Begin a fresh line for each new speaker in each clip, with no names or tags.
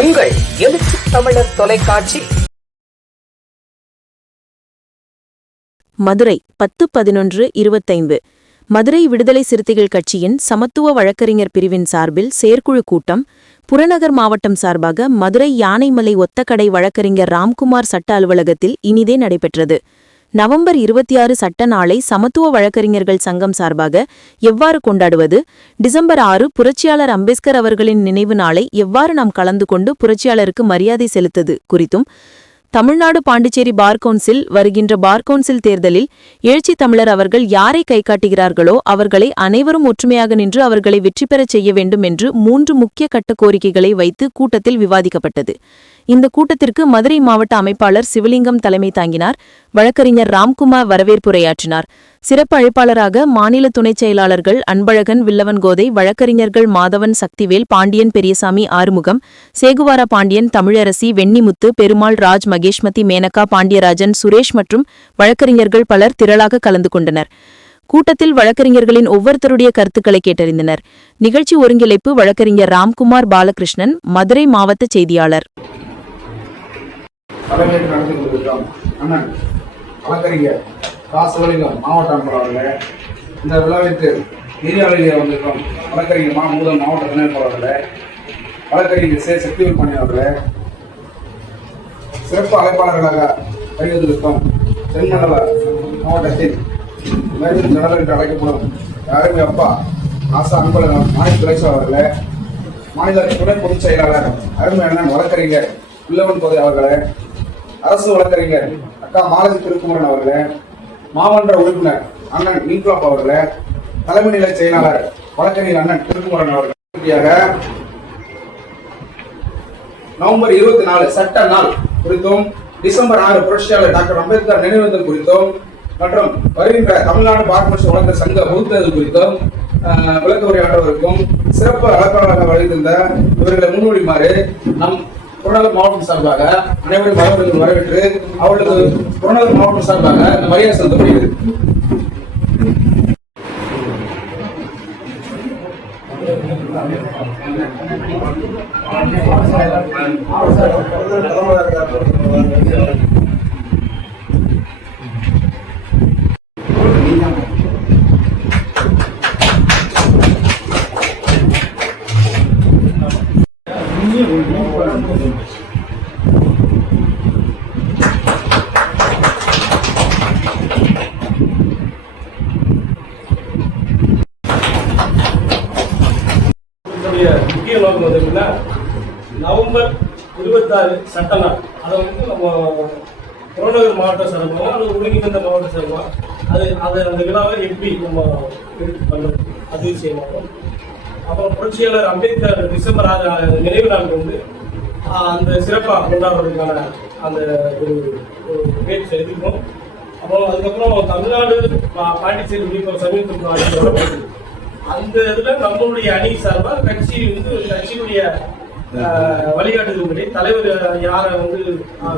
உங்கள் எழுச்சி தமிழர் தொலைக்காட்சி.
மதுரை பத்து பதினொன்று இருபத்தைந்து. மதுரை விடுதலை சிறுத்தைகள் கட்சியின் சமத்துவ வழக்கறிஞர் பிரிவின் சார்பில் செயற்குழு கூட்டம். புறநகர் மாவட்டம் சார்பாக மதுரை யானைமலை ஒத்தக்கடை வழக்கறிஞர் ராம்குமார் சட்ட அலுவலகத்தில் இனிதே நடைபெற்றது. நவம்பர் இருபத்தி ஆறு சட்ட நாளை சமத்துவ வழக்கறிஞர்கள் சங்கம் சார்பாக எவ்வாறு கொண்டாடுவது? டிசம்பர் ஆறு புரட்சியாளர் அம்பேத்கர் அவர்களின் நினைவு நாளை எவ்வாறு நாம் கலந்து கொண்டு புரட்சியாளருக்கு மரியாதை செலுத்தது குறித்தும் தமிழ்நாடு பாண்டிச்சேரி பார் கவுன்சில் வருகின்ற பார் கவுன்சில் தேர்தலில் எழுச்சி தமிழர் அவர்கள் யாரை கைகாட்டுகிறார்களோ அவர்களை அனைவரும் ஒற்றுமையாக நின்று அவர்களை வெற்றி பெறச் செய்ய வேண்டும் என்று மூன்று முக்கிய கட்ட கோரிக்கைகளை வைத்து கூட்டத்தில் விவாதிக்கப்பட்டது. இந்த கூட்டத்திற்கு மதுரை மாவட்ட அமைப்பாளர் சிவலிங்கம் தலைமை தாங்கினார். வழக்கறிஞர் ராம்குமார் வரவேற்புரையாற்றினார். சிறப்பு அழைப்பாளராக மாநில துணைச் செயலாளர்கள் அன்பழகன் வில்லவன் கோதை வழக்கறிஞர்கள் மாதவன் சக்திவேல் பாண்டியன் பெரியசாமி ஆறுமுகம் சேகுவாரா பாண்டியன் தமிழரசி வெண்ணிமுத்து பெருமாள் ராஜ் மகேஷ்மதி மேனகா பாண்டியராஜன் சுரேஷ் மற்றும் வழக்கறிஞர்கள் பலர் திரளாக கலந்து கொண்டனர். கூட்டத்தில் வழக்கறிஞர்களின் ஒவ்வொருத்தருடைய கருத்துக்களை கேட்டறிந்தனர். நிகழ்ச்சி ஒருங்கிணைப்பு வழக்கறிஞர் ராம்குமார் பாலகிருஷ்ணன் மதுரை மாவட்ட செய்தியாளர்.
தலைமையேற்று நடத்தி கொண்டிருக்கோம் அண்ணன் வழக்கறிஞர் கா மாவட்ட அன்பர் அவர்களே இந்த விழாவிற்கு நெறியாளர்களே வந்திருக்கோம் வழக்கறிஞர் மா முதல் மாவட்ட துணைப்பாளர் அவர்களே வழக்கறிஞர் சே சக்திவேல் பாண்டி அவர்களே சிறப்பு அழைப்பாளர்களாக வருவதற்கும் தென்மண்டல மாவட்டத்தில் மேலும் ஜனரல் என்று அழைக்கப்படும் அருமை அப்பா ஆசா அன்பழகன் மாநில துரைசா அவர்களே மாநில துணை பொதுச் செயலாளர் அருமையான வழக்கறிஞர் வில்லவன் கோதை அவர்களே அரசு வழக்கறிஞர் அக்கா மாலதி திருக்குமரன் அவர்களே மாமன்ற உறுப்பினர் அண்ணன் இன்குலாப் அவர்களே தலைமை நிலை செயலாளர் வழக்கறிஞர் அண்ணன் திருக்குமரன் அவர்கள். நவம்பர் இருபத்தி நாலு சட்ட நாள் குறித்தும் டிசம்பர் ஆறு புரட்சியாளர் டாக்டர் அம்பேத்கர் நினைவேந்தல் குறித்தும் மற்றும் வருகின்ற தமிழ்நாடு பார்மர்ஸ் வழக்க சங்க வகுத்தது குறித்தும் விளக்க உரையாற்றவருக்கும் சிறப்பு அழைப்பாளராக வருகின்ற இவர்களை முன்மொழிமாறு நம் புறநகர் மாவட்டம் சார்பாக அனைவரும் வரவேற்று வரவேற்று அவர்களுக்கு புறநகர் மாவட்டம் சார்பாக இந்த மரியாதை செலுத்தப்படுகிறது.
இதனுடைய முக்கிய நோக்கம் வந்து எப்படின்னா நவம்பர் இருபத்தாறு சட்ட நாள் அதை வந்து நம்ம புறநகர் மாவட்டம் சார்பாக அல்லது ஒருங்கிணைந்த மாவட்டம் சார்பாக அது அதை அந்த விழாவை எப்படி நம்ம எடுத்து பண்ணுறது அது செய்யணும். அப்புறம் புரட்சியாளர் அம்பேத்கர் டிசம்பர் ஆறு நினைவு நாள் வந்து அந்த சிறப்பாக கொண்டாடுறதுக்கான அந்த ஒரு ஒரு முயற்சி எடுத்துக்கணும். அப்புறம் அதுக்கப்புறம் தமிழ்நாடு பா- பாண்டிச்சேரி உள்ளிட்ட சமீபத்தில் அந்த இதுல நம்மளுடைய அணி சார்பா கட்சி வந்து கட்சியினுடைய வழிகாட்டுதல்படி தலைவர் யாரை வந்து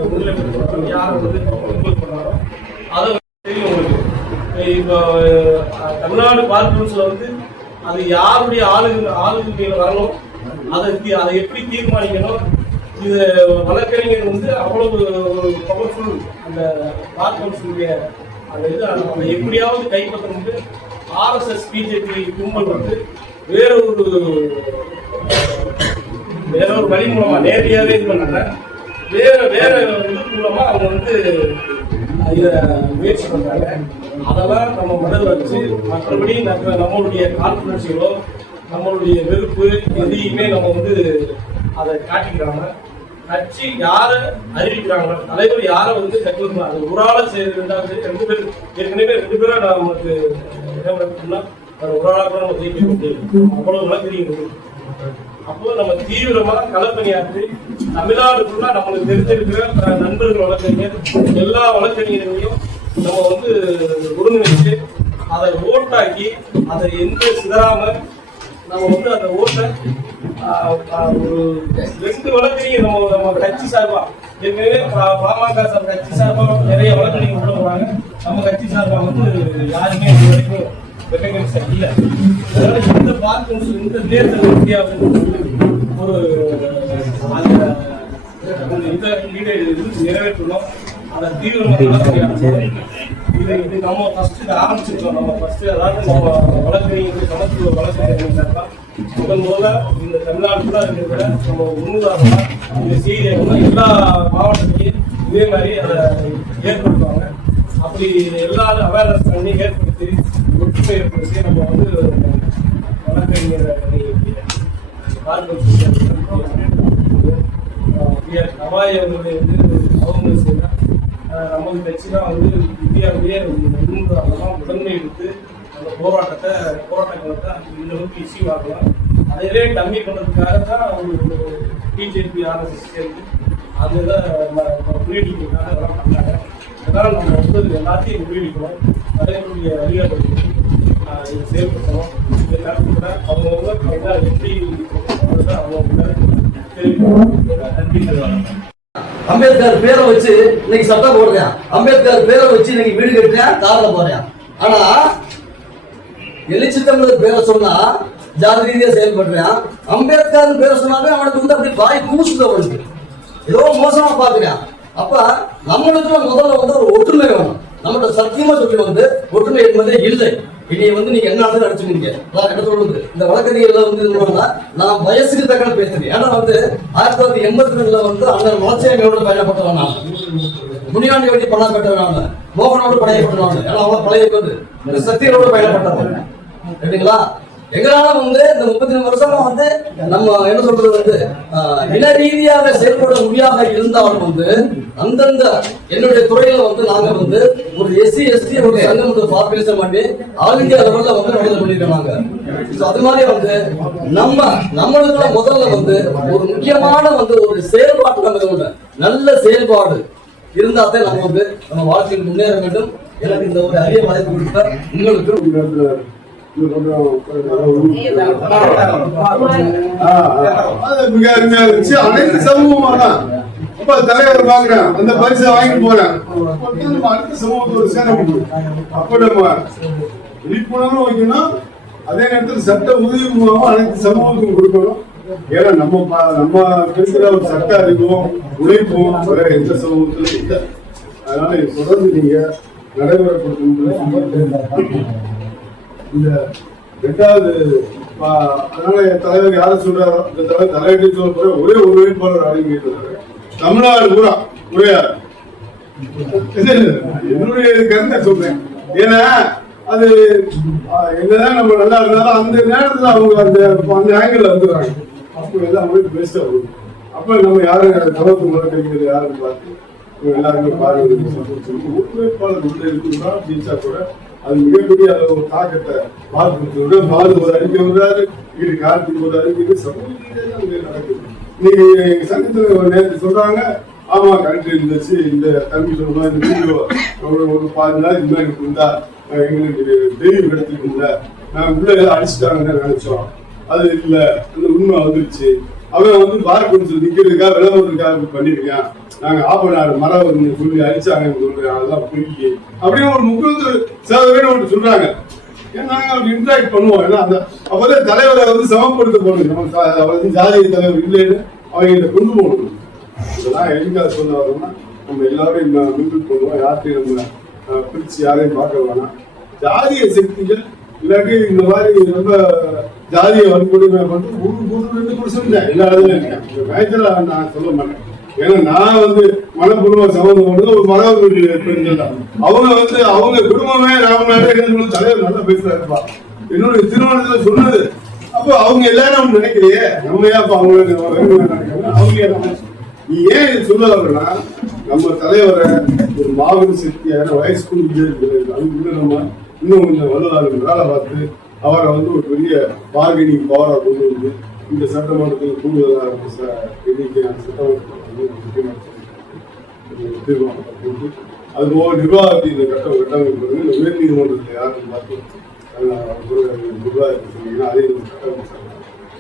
முதலமைச்சர் யாரை வந்து ப்ரொபோஸ் பண்றாரோ அதை வந்து தெரியும் உங்களுக்கு. இப்போ தமிழ்நாடு பார்க்கன்ஸ்ல வந்து அது யாருடைய ஆளுகள் ஆளுகையில் வரணும் அதை அதை எப்படி தீர்மானிக்கணும் இது வழக்கறிஞர் வந்து அவ்வளவு ஒரு பவர்ஃபுல் அந்த பார்க்கன்ஸுடைய அந்த இது அதை எப்படியாவது முடியும் ஆர்எஸ்எஸ் பிஜேபி கும்பல் வந்து வேற ஒரு வேற ஒரு வழி மூலமா நேரடியாவே இது பண்ணாங்க வேற வேற இது மூலமா அவங்க வந்து இதை முயற்சி பண்றாங்க. அதெல்லாம் நம்ம மனதில் வச்சு மற்றபடி நம்ம நம்மளுடைய காழ்ப்புணர்ச்சிகளோ நம்மளுடைய வெறுப்பு எதையுமே நம்ம வந்து அதை காட்டிக்கிறாங்க. கட்சி யாரை அறிவிக்கிறாங்களோ தலைவர் யாரை வந்து கட்சி அது ஒரு ஆளை சேர்ந்து ரெண்டு பேர் ஏற்கனவே ரெண்டு பேரும் நமக்கு என்ன ஒரு ஆளா கூட நம்ம ஜெயிக்க முடியும் அவ்வளவு நல்லா தெரியும் அப்போ நம்ம தீவிரமா களப்பணியாற்றி தமிழ்நாடு ஃபுல்லா நம்மளுக்கு தெரிஞ்சிருக்கிற நண்பர்கள் வழக்கறிஞர் எல்லா வழக்கறிஞர்களையும் நம்ம வந்து ஒருங்கிணைச்சு அதை ஓட்டாக்கி அதை எந்த சிதறாம நம்ம வந்து அந்த ஓட்டை ஒரு ரெண்டு வழக்கறிஞர் நம்ம நம்ம கட்சி சார்பா ஏற்கனவே பாமக சார் கட்சி சார்பா நிறைய வழக்கறிஞர் கொண்டு போறாங்க நம்ம கட்சி சார்பாக வந்து யாருமே இது வரைக்கும் recognition இல்ல. அதனால இந்த பார்க்கன்ஸ் இந்த தேர்தல் இந்தியாவில் ஒரு அந்த இந்த ஈடே நிறைவேற்றணும். அதை தீவிரமாக இது இது நம்ம ஃபர்ஸ்ட் இதை ஆரம்பிச்சிருக்கோம். நம்ம ஃபர்ஸ்ட் அதாவது நம்ம வழக்கறிஞர்கள் சமத்துவ வழக்கறிஞர்கள் தான். முதல் முதல்ல இந்த தமிழ்நாட்டுல இருக்கிற நம்ம முன்னுதாரணமா இந்த செய்தியை வந்து எல்லா மாவட்டத்திலையும் இதே மாதிரி அதை ஏற்படுத்துவாங்க. அப்படி எல்லாரும் அவேர்னஸ் பண்ணி ஏற்படுத்தி ஒற்றுமை ஏற்படுத்தி நம்ம வந்து வழக்கறிஞர் அவாய் அவர்களுடைய வந்து அவங்க செய்யலாம் நமது கட்சி தான் வந்து இந்தியாவிலேயே முன்னுதாரணமாக முதன்மை எடுத்து போராட்டத்தை போராட்டங்களை தான் இந்த அளவுக்கு இஷ்யூ ஆகலாம். அதிலே கம்மி பண்ணுறதுக்காக தான் அவங்க பிஜேபி ஆர்எஸ்எஸ் சேர்ந்து அந்த இதை முறியடிக்கிறதுக்காக அதெல்லாம் பண்ணாங்க. அதனால் நம்ம வந்து எல்லாத்தையும் முறியடிக்கணும் அதனுடைய அதிகாரப்படுத்தி இதை செயல்படுத்தணும் இந்த நேரத்தில் அவங்கவுங்க அவங்க எப்படி அவங்க நன்றி
அம்பேத்கர் பேரை வச்சு இன்னைக்கு சட்டம் போடுறேன். அம்பேத்கர் பேரை வச்சு இன்னைக்கு வீடு கட்டுறேன் காரில் போறேன். ஆனா எழுச்சி தமிழர் பேரை சொன்னா ஜாதி ரீதியா செயல்படுறான். அம்பேத்கர் பேரை சொன்னாலே அவனுக்கு வந்து அப்படி வாய் கூசுது அவனுக்கு. ஏதோ மோசமா பாக்குறான் அப்ப நம்மளுக்கு முதல்ல வந்து ஒரு ஒற்றுமை வேணும். நம்மளோட சத்தியமா சொல்லி வந்து ஒற்றுமை என்பதே இல்லை. இனி வந்து நீங்க என்ன ஆனாலும் அடிச்சுக்கீங்க நான் என்ன சொல்றது இந்த வழக்கறிஞர்ல வந்து இது நான் வயசுக்கு தக்கன பேசுறேன். ஏன்னா வந்து ஆயிரத்தி தொள்ளாயிரத்தி எண்பத்தி ரெண்டுல வந்து அண்ணன் மலச்சியமையோட பயணப்பட்டவன் நான். முனியாண்டி வண்டி பணம் பெற்றவன் மோகனோடு பயணப்பட்டவன் ஏன்னா அவன் பழைய வந்து பயணப்பட்டவன். சரிங்களா எங்களால வந்து இந்த முப்பத்தி ரெண்டு வருஷமா வந்து நம்ம என்ன சொல்றது வந்து இன ரீதியாக செயல்பட முடியாத இருந்தாலும் வந்து அந்தந்த என்னுடைய துறையில வந்து நாங்க வந்து ஒரு எஸ்சி எஸ்டி ஒரு சங்கம் வந்து பார்ப்பேஷன் பண்ணி ஆல் இந்தியா லெவல்ல வந்து நடந்து பண்ணிருக்காங்க அது மாதிரி வந்து நம்ம நம்மளுக்குள்ள முதல்ல வந்து ஒரு முக்கியமான வந்து ஒரு செயல்பாட்டு நம்ம நல்ல செயல்பாடு இருந்தாதான் நம்ம வந்து நம்ம வாழ்க்கையில் முன்னேற வேண்டும். எனக்கு இந்த ஒரு அரிய வாய்ப்பு கொடுத்த உங்களுக்கு.
மிக அருமையா இருந்துச்சு அனைத்து சமூகமா தான் அப்ப தலைவர் பாக்குறேன் அந்த பரிசை வாங்கி போறேன் அப்ப நம்ம அடுத்த சமூகத்தோட சேர முடியும் அப்ப நம்ம விழிப்புணர்வு வைக்கணும் அதே நேரத்தில் சட்ட உதவி மூலமா அனைத்து சமூகத்துக்கும் கொடுக்கணும் ஏன்னா நம்ம நம்ம இருக்கிற ஒரு சட்ட அறிவும் உழைப்பும் வேற எந்த சமூகத்திலும் இல்லை அதனால இது தொடர்ந்து நீங்க நடைமுறைப்படுத்தணும். இந்த ரெண்டாவது அதனால என் தலைவர் யார சொல்றாரோ இந்த தலைவர் தலையிட்டு சொல்ல போற ஒரே ஒரு வேட்பாளர் அறிவிக்கிறாரு தமிழ்நாடு பூரா உரையார் என்னுடைய கருத்தை சொல்றேன். ஏன்னா அது என்னதான் நம்ம நல்லா இருந்தாலும் அந்த நேரத்துல அவங்க அந்த அந்த ஆங்கிள் வந்துடுறாங்க. அப்போ எல்லாம் அவங்களுக்கு பெஸ்டா வரும். அப்ப நம்ம யாரும் தளர்த்து முறைக்கிறது யாரும் பார்த்து எல்லாருமே பாருங்க சந்தோஷம் ஒத்துழைப்பாளர் உள்ள இருக்குன்னா ஜெயிச்சா கூட அது மிகப்பெரிய அளவு தாக்கத்தை பார்த்து பாது ஒரு அறிக்கை வந்தாரு இது கார்த்திக் ஒரு அறிக்கை சமூக ரீதியா நடக்குது. இன்னைக்கு எங்க சங்கத்துல ஒரு நேரத்து சொல்றாங்க ஆமா கரெக்ட் இருந்துச்சு இந்த தம்பி சொல்றோம் இந்த வீடியோ ஒரு ஒரு பாதி நாள் இந்த மாதிரி இருந்தா எங்களுக்கு தெளிவு கிடைச்சிருக்கும்ல. நான் உள்ள ஏதோ அடிச்சுட்டாங்கன்னு நினைச்சோம். அது இல்ல அந்த உண்மை வந்துருச்சு. அவன் வந்து பார் கொஞ்சம் நிக்கிறதுக்காக விளம்பரத்துக்காக பண்ணிருக்கான். நாங்க ஆப்பநாடு மரம் வந்து சொல்லி அடிச்சாங்கன்னு அதெல்லாம் பிடிக்கு அப்படின்னு ஒரு முக்கியத்துவ சேவை ஒன்று சொல்றாங்க. ஏன்னா நாங்கள் இன்ட்ராக்ட் பண்ணுவோம்? ஏன்னா அந்த அவரே தலைவரை வந்து சமப்படுத்த போகணும் நம்ம சா- அவர் வந்து ஜாதிய தலைவர் இல்லைன்னு அவங்க கொண்டு போகணும். இதெல்லாம் எதுக்காக சொல்ல வரோம்னா நம்ம எல்லாரும் மிங்கிள் பண்ணுவோம் யார்கிட்டையும் நம்ம அஹ், பிரிச்சு யாரையும் பார்க்க வேணாம். ஜாதிய சக்திகள் இல்லாட்டி இந்த மாதிரி ரொம்ப ஜாதிய வன்கொடுமை வந்து ஒரு ஒரு ரெண்டு பர்சன்ட் எல்லா இடத்துலையும் இருக்கேன் இந்த நான் சொல்ல மாட்டேன். ஏன்னா நான் வந்து மனப்பூர்வ சம்மந்தம் பண்ணது ஒரு வீட்டு பெண்கள் தான் அவங்க வந்து அவங்க குடும்பமே ராமநாடு தலைவர் நல்லா பேசுறாருப்பா. என்னுடைய திருமணத்துல சொன்னது. அப்போ அவங்க எல்லாரும் நினைக்கலையே. நம்ம ஏன் அப்ப அவங்களுக்கு அவங்க நீ ஏன் இது சொல்ல வரனா நம்ம தலைவரை ஒரு மாபெரும் சக்தியான வயசுக்குள் அதுக்குள்ள நம்ம இன்னும் கொஞ்சம் வலுவாளர்கள் வேலை பார்த்து அவரை வந்து ஒரு பெரிய பார்கெனிங் பவரா கொண்டு வந்து இந்த சட்டமன்றத்தில் கூடுதலாக ச- எண்ணிக்கையான முக்கியமான தீர்மானம் அதுபோக நிர்வாகத்தை இந்த கட்டம் கட்டமைப்பு உயர் நீதிமன்றத்தில் யாரும் பார்த்து நிர்வாகத்தை சொன்னீங்கன்னா அதை கட்டமைச்சாங்க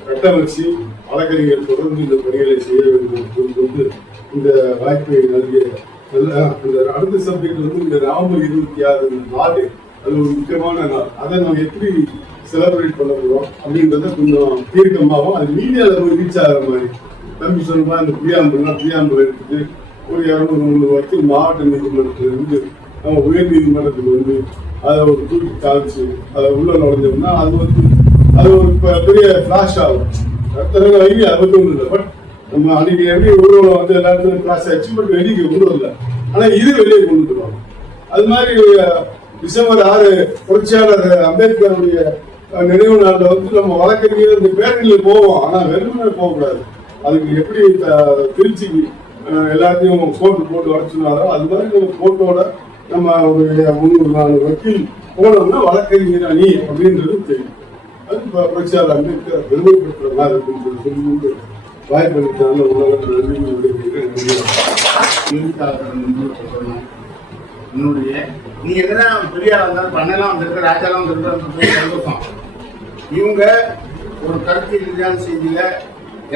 கட்டமைச்சு வழக்கறிஞர் தொடர்ந்து இந்த பணிகளை செய்ய வேண்டும். கொண்டு இந்த வாய்ப்பை நல்கிய நல்ல அடுத்த சப்ஜெக்ட் வந்து இந்த நவம்பர் இருபத்தி ஆறு நாடு அது ஒரு முக்கியமான நாள் அதை நம்ம எப்படி செலிப்ரேட் பண்ண போறோம் அப்படின்றத கொஞ்சம் தீர்க்கமாகவும் அது மீடியாவில் போய் ரீச் ஆகிற மாதிரி தம்பி சொல்லுமா இந்த பிரியாம்புலாம் பிரியாம்பு எடுத்துட்டு ஒரு இரநூறு முந்நூறு வரைக்கும் மாவட்ட நீதிமன்றத்திலிருந்து நம்ம உயர் நீதிமன்றத்துக்கு வந்து அதை ஒரு தூக்கி காமிச்சு அதை உள்ள நுழைஞ்சோம்னா அது வந்து அது ஒரு பெரிய ஃபிளாஷ் ஆகும். அடுத்த ஐடியா அது மட்டும் இல்லை பட் நம்ம அன்னைக்கு எப்படி ஊர்வலம் வந்து எல்லாத்துக்கும் கிளாஸ் ஆச்சு பட் வெளியே கொண்டு வரல. ஆனால் இது வெளியே கொண்டு வந்துருவாங்க. அது மாதிரி டிசம்பர் ஆறு புரட்சியாளர் அம்பேத்கருடைய நினைவு நாளில் வந்து நம்ம வழக்கறிஞர் இந்த பேரணியில் போவோம். ஆனால் வெறுமனே போகக்கூடாது. அதுக்கு எப்படி திருச்சி எல்லாத்தையும் கோர்ட்டு போட்டு உடச்சுனாரோ அது மாதிரி நம்ம கோர்ட்டோட நம்ம ஒரு முந்நூறு நாலு வக்கீல் போனோம்னா வழக்கறிஞர் அணி அப்படின்றது தெரியும். அது ப- புரட்சியாளர் அம்பேத்கர் பெருமைப்படுத்துற மாதிரி இருக்குன்னு சொல்லி சொல்லி வாய்ப்பளித்தான உலகத்தில் நன்றி
என்னுடைய நீங்க என்னதான் பெரியார் இருந்தாலும் பண்ணலாம் வந்திருக்க ராஜாலாம் வந்திருக்க சந்தோஷம். இவங்க ஒரு கருத்து ரீதியான செய்தியில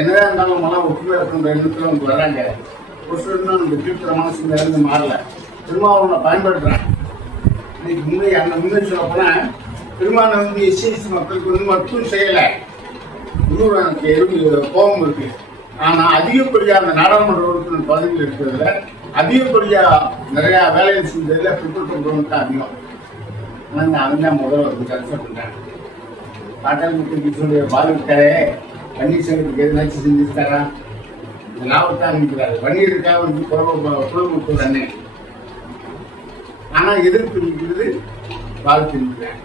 என்னதான் இருந்தாலும் மனம் ஒற்றுமை இருக்கின்ற எண்ணத்தில் அவங்க வராங்க. ஒரு சிலர் நமக்கு கீழ்த்தரமான சிந்தனை இருந்து மாறல. திருமாவளவனை பயன்படுத்துறேன் இன்னைக்கு முன்னே அந்த முன்னே சொல்ல போனால் திருமாவளவன் வந்து எஸ்சிஎஸ்சி மக்களுக்கு வந்து மட்டும் செய்யலை. இன்னொரு எனக்கு எதிர்ப்பு கோபம் இருக்கு. ஆனால் அதிகப்படியாக அந்த நாடாளுமன்ற உறுப்பினர் பதவியில் இருக்கிறதுல நிறையா வேலையை செஞ்சதில் செஞ்சதுல பிற்படுத்தப்படுவது தான் அதிகம். ஆனால் நான் அவன் முதல்ல வந்து கன்சல்ட் பண்றேன் பாட்டாளி மக்கள் கட்சியுடைய கண்டிஷனுக்கு பன்னீர்செல்வத்துக்கு எதுனாச்சும் தரா. இந்த லாபத்தை அனுப்பிக்கிறாரு. இருக்கா வந்து குழம்பு தண்ணே ஆனா எதிர்ப்பு இருக்கிறது பாதித்திருக்கிறேன்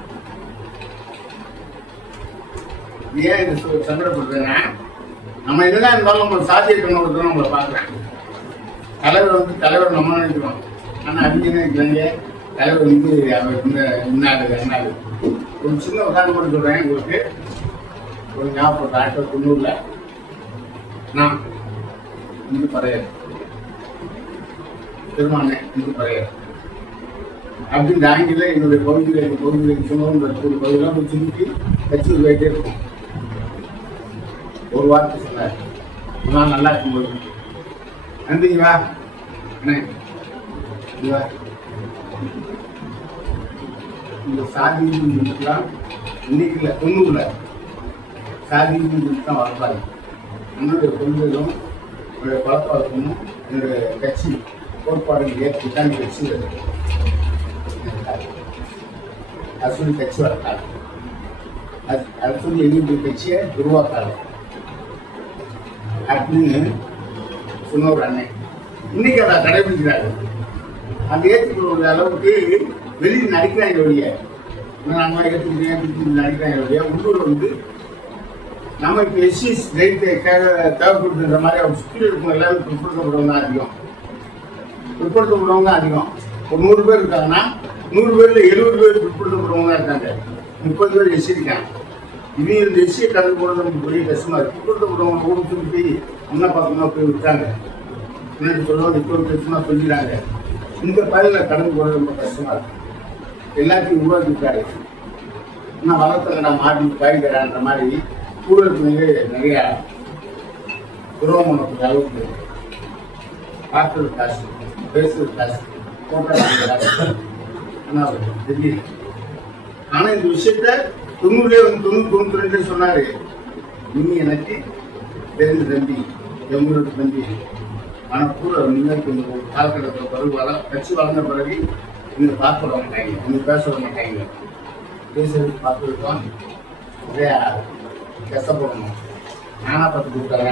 ஏன் இது சொ- சங்கடப்படுறேன்னா நம்ம என்னதான் இருந்தாலும் நம்ம சாத்திய கண்ணோட்டத்தில் நம்மளை பார்க்குறேன். தலைவர் வந்து தலைவர் நம்ம நினைக்கிறோம். ஆனால் அவங்க என்ன நினைக்கிறாங்க தலைவர் வந்து அவர் இந்த இன்னாடு அண்ணாடு ஒரு சின்ன உதாரணம் மட்டும் சொல்கிறேன் உங்களுக்கு. ஒரு ஞாபகம் ஆயிரத்தி தொண்ணூறில் நான் இங்கு பறையர். திருமணே இங்கு பறையர். அப்படின்னு ஆங்கில என்னுடைய பகுதியில் எங்கள் பகுதியில் சொன்னோம் ஒரு பகுதியெல்லாம் போய் சுற்றி வச்சு போயிட்டே இருக்கும் ஒரு வார்த்தை சொன்னார். நான் நல்லா இருக்கும்போது நன்றிங்க வா அண்ணே வா. இந்த சாதி இன்னைக்கு இல்லை தொண்ணூறுல. சாதி தான் வளர்ப்பாரு என்னுடைய கொள்கைகளும் என்னுடைய பழக்க வழக்கமும் என்னுடைய கட்சி கோட்பாடுகள் ஏற்றி தான் கட்சி அது கட்சி வளர்த்தாரு அது அது எதிர்ப்பு கட்சியை உருவாக்காரு அப்படின்னு சொன்ன ஒரு அண்ணன் இன்னைக்கு அதை கடைபிடிக்கிறாரு அந்த ஏற்றுக்கொள்ள அளவுக்கு வெளியில் நடிக்கிறாங்க ஒழிய. நான் ஏற்றுக்கிறேன் ஏற்றுக்கிறேன் நடிக்கிறாங்க ஒழிய. உள்ளூர் வந்து நம்ம இப்போ எஸ்சிஸ் ரைட்டு தேவைப்படுத்துன்ற மாதிரி அவங்க சுற்றி இருக்கிற எல்லாரும் பிற்படுத்தப்படுறவங்க தான் அதிகம். பிற்படுத்தப்படுறவங்க தான் அதிகம். ஒரு நூறு பேர் இருக்காங்கன்னா நூறு பேரில் எழுபது பேர் பிற்படுத்தப்படுறவங்க தான் இருக்காங்க. முப்பது பேர் எஸ்சி இருக்காங்க. இது இந்த எஸ்சியை கலந்து போடுறது நமக்கு பெரிய கஷ்டமாக இருக்குது பிற்படுத்தப்படுறவங்க ஊருக்கு போய் அண்ணா பக்கமா போய் விட்டாங்க. என்னன்னு சொல்லுவாங்க இப்போ ஒரு கஷ்டமா சொல்லிடுறாங்க. இந்த பயனில் கடந்து போகிறது ரொம்ப கஷ்டமாக இருக்குது எல்லாத்தையும் உருவாக்கிட்டாரு. இன்னும் வளர்த்தலை நான் மாட்டி காய்கிறான்ற மாதிரி கூட இருக்கிறவங்க நிறையா துரோகம் பண்ணக்கூடிய அளவுக்கு பார்க்கறது காசு பேசுறது காசு போட்டது காசு ஆனா திடீர் இந்த விஷயத்த தொண்ணூறுலேயே வந்து தொண்ணூறு தொண்ணூத்தி ரெண்டு சொன்னாரு. நீ எனக்கு தெரிஞ்ச தம்பி எங்களோட தம்பி. ஆனால் கூட முன்னாடி கொஞ்சம் ஒரு காலகட்டத்தில் பிறகு வள கட்சி வளர்ந்த பிறகு நீங்க பார்க்க விட மாட்டாங்க. நீங்க பேச விட மாட்டாங்க. பேசுறது பார்த்துருக்கோம் நிறையா கஷ்டப்படணும் நானா பார்த்து கொடுத்தாங்க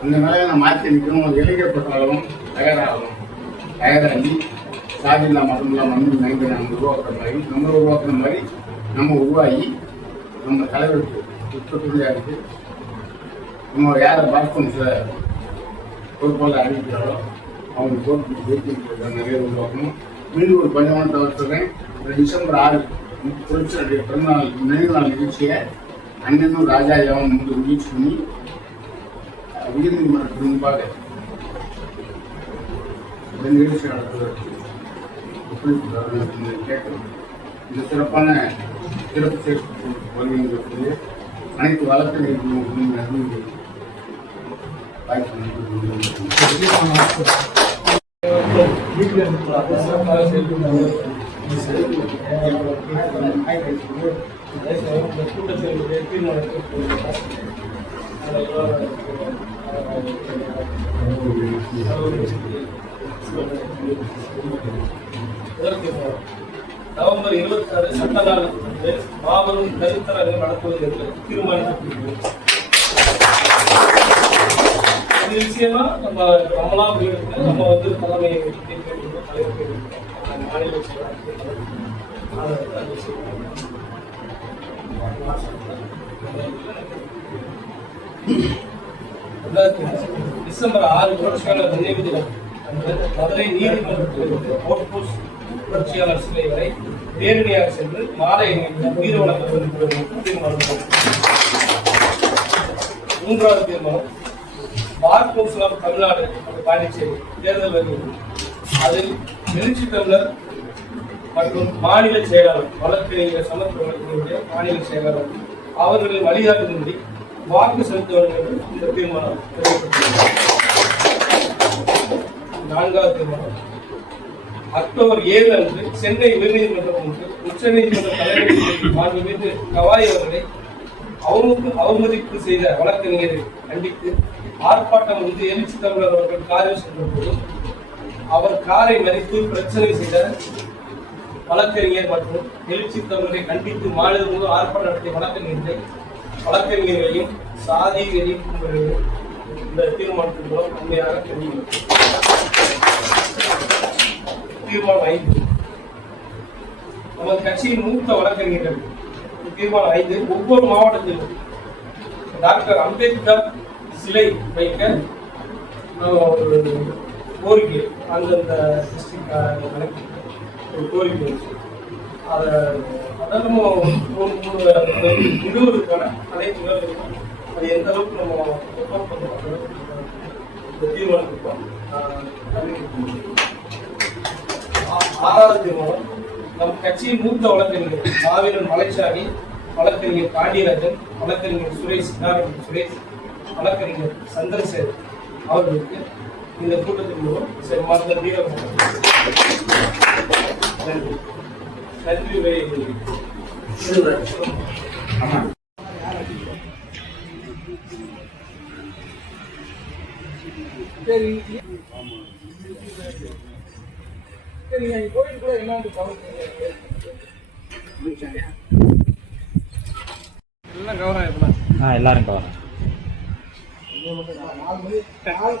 அந்த நிலையை நான் மாற்றி நிற்கணும் இளைஞப்பட்டாலும் தயாராகும் தயாராகி சாதி இல்லா மண்ணில் நைந்து நம்ம உருவாக்குற மாதிரி நம்ம உருவாக்குற மாதிரி நம்ம உருவாகி நம்ம தலைவருக்கு உற்பத்தியாக இருக்குது நம்ம யாரை பார்க்கணும் சார் பொறுப்பாளர் அறிவிக்கிறாரோ அவங்க போட்டு நிறைய உருவாக்கணும். மீண்டும் ஒரு பஞ்சமான தவிர்த்துறேன் டிசம்பர் ஆறு புரட்சியுடைய பிறந்தநாள் நினைவு நாள் நிகழ்ச்சியை அண்ணனும் ராஜா யவன் வந்து ரிலீஸ் பண்ணி அஹ், முன்பாக இந்த நிகழ்ச்சி நடத்துவதற்கு கேட்கிறோம். இந்த சிறப்பான சிறப்பு சேர்ப்பு வருகின்ற அனைத்து வளர்த்து நன்றி. வாய்ப்பு வீட்டில்
கூட்டத்தில் நவம்பர் இருபத்தி ஆறு சட்ட நாள் மாபெரும் கருத்தரங்கம் நடத்துவது என்று தீர்மானிக்கப்பட்டுள்ளது இது நம்ம நம்மளா நம்ம வந்து தலைமை தலைவர் டிசம்பர் ஆறு புரட்சியாளர் நினைவு தினம் மதுரை நீதிமன்றத்திலிருந்து போர்ட்போஸ் புரட்சியாளர் சிலை வரை பேரணியாக சென்று மாலை அணிவித்து வீர வணக்கம் தீர்மானம் மூன்றாவது தீர்மானம் bar council of Tamil Nadu Pondicherry தேர்தல் வருகிறது அதில் எழுச்சி தமிழர் மற்றும் மாநில செயலாளர் வழக்கறிஞர் சமத்துவ மாநில செயலாளர் அவர்களின் வழிகாட்டும்படி வாக்கு செலுத்த என்று இந்த தீர்மானம் நான்காவது தீர்மானம். அக்டோபர் ஏழு அன்று சென்னை உயர்நீதிமன்றம் ஒன்று உச்சநீதிமன்ற தலைவர் மாண்பு மீது கவாய் அவர்களை அவருக்கு அவமதிப்பு செய்த வழக்கறிஞரை கண்டித்து ஆர்ப்பாட்டம் வந்து எழுச்சி தமிழர் அவர்கள் காரில் சென்ற போது அவர் காரை மறித்து பிரச்சனை செய்த வழக்கறிஞர் மற்றும் எழுச்சி தமிழரை கண்டித்து மாநிலம் முழு ஆர்ப்பாட்டம் நடத்திய வழக்கறிஞர்களை வழக்கறிஞர்களையும் சாதி வெறியும் இந்த தீர்மானத்தின் மூலம் உண்மையாக தெரிவிக்கும் தீர்மானம் ஐந்து. நமது கட்சியின் மூத்த வழக்கறிஞர்கள் தீர்மானம் ஐந்து. ஒவ்வொரு மாவட்டத்திலும் டாக்டர் அம்பேத்கர் சிலை வைக்க கோரிக்கை. அந்தந்த டிஸ்ட்ரிக்ட் கணக்கு ஒரு கோரிக்கை வச்சு அதை அதான் நம்ம மூணு அதே இருபதுக்கான இருக்கும் அது எந்த அளவுக்கு நம்ம support பண்றோம் அந்த ஆ- ஆறாவது தீர்மானம் நம் கட்சியின் மூத்த வழக்கறிஞர் மாவீரன் மலைச்சாமி வழக்கறிஞர் பாண்டியராஜன் வழக்கறிஞர் சுரேஷ் நாராயணன் சுரேஷ் வழக்கறிஞர் சந்திரசேகர் அவர்களுக்கு இந்த கூட்டத்தின் மூலம் செம்மாந்த வீர நன்றி. நன்றி உரை எல்லாம் கவனம் எப்பலாம்
ஆ எல்லாரும் கவனம்
ஒரு நிமிஷம் ஆ நான்